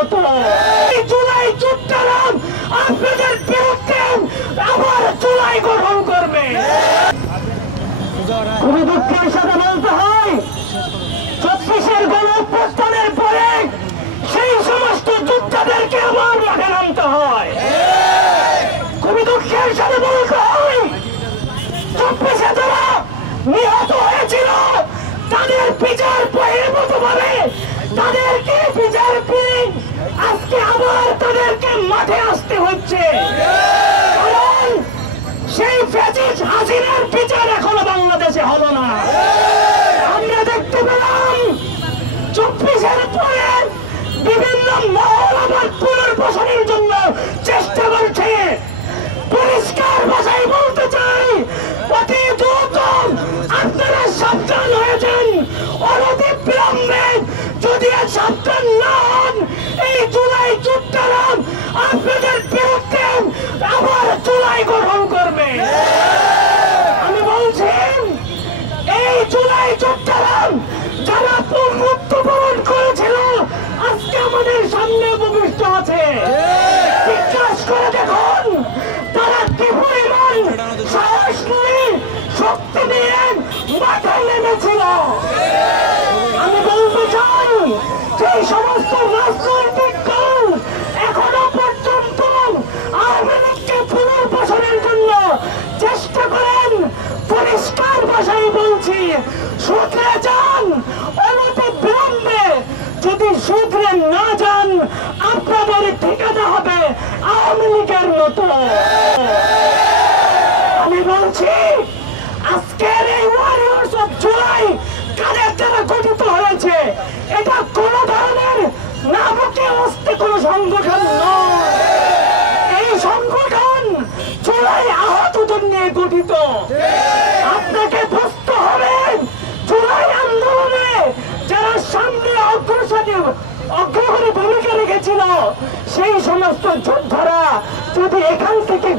মতো। জুলাই যোদ্ধারাম আপনাদের বিরুদ্ধে আবার জুলাই গঠন করবে। খুবই দুঃখের সাথে বলতে হয় ২৪-এর গণঅভ্যুত্থানের পরে সেই সমস্ত যোদ্ধাদেরকে আবার মাঠে নামতে হয়। খুবই দুঃখের সাথে বলতে হয় ২৪-এ যারা নিহত হয়েছিল তাদের বিচার বহির্ভূত ভাবে তাদেরকে বিচার পেয়ে আজকে আবার তাদেরকে মাঠে আসতে হচ্ছে, কারণ সেই ফ্যাসিস্ট হাসিনার বিচার এখনো বাংলাদেশে হলো না। আমরা দেখতে পেলাম ২৪-এর পরে বিভিন্ন মহল আবার পুনর্বাসনের জন্য চেষ্টা করছে। পরিষ্কার ভাষায় বলতে চাই, অতি দ্রুত আপনারা সাবধান হয়েছেন। অনতি বিলম্বে যদি সাবধান না হন, এই জুলাই যোদ্ধারাম আপনাদের বিরুদ্ধে আবার জুলাই গঠন করবে। আমি বলছি, এই জুলাই যোদ্ধারাম যারা মৃত্যুবরণ করেছিল আজকে আমাদের সামনে উপবিষ্ট আছে। জিজ্ঞাস করে দেখুন তারা কি পরিমাণ সাহস নিয়ে শক্তি নিয়ে মাথায় নেমেছিল। আমি বলতে চাই, সেই সমস্ত রাজনৈতিক দল এখনো পর্যন্ত আওয়ামী লীগকে পুনর্বাসনের জন্য চেষ্টা করেন। পরিষ্কার ভাষায় বলছি, শুধরে যান। অনতি বিলম্বে যদি শুধরে না যান, আপনাদের ঠিকানা হবে আওয়ামী লীগের মতো। আমি বলছি, আজকের এই ওয়ারিয়র্স অফ জুলাই কাদের দ্বারা গঠিত হয়েছে? এটা কোন ধরনের নামকে অস্তে কোন সংগঠন নয়। এই সংগঠন জুলাই আহতদের নিয়ে গঠিত। আপনাকে বুঝতে হবে, জুলাই আন্দোলনে যারা সামনে অগ্রগণী ভূমিকা রেখেছিল সেই সমস্ত যোদ্ধারা যদি এখান থেকে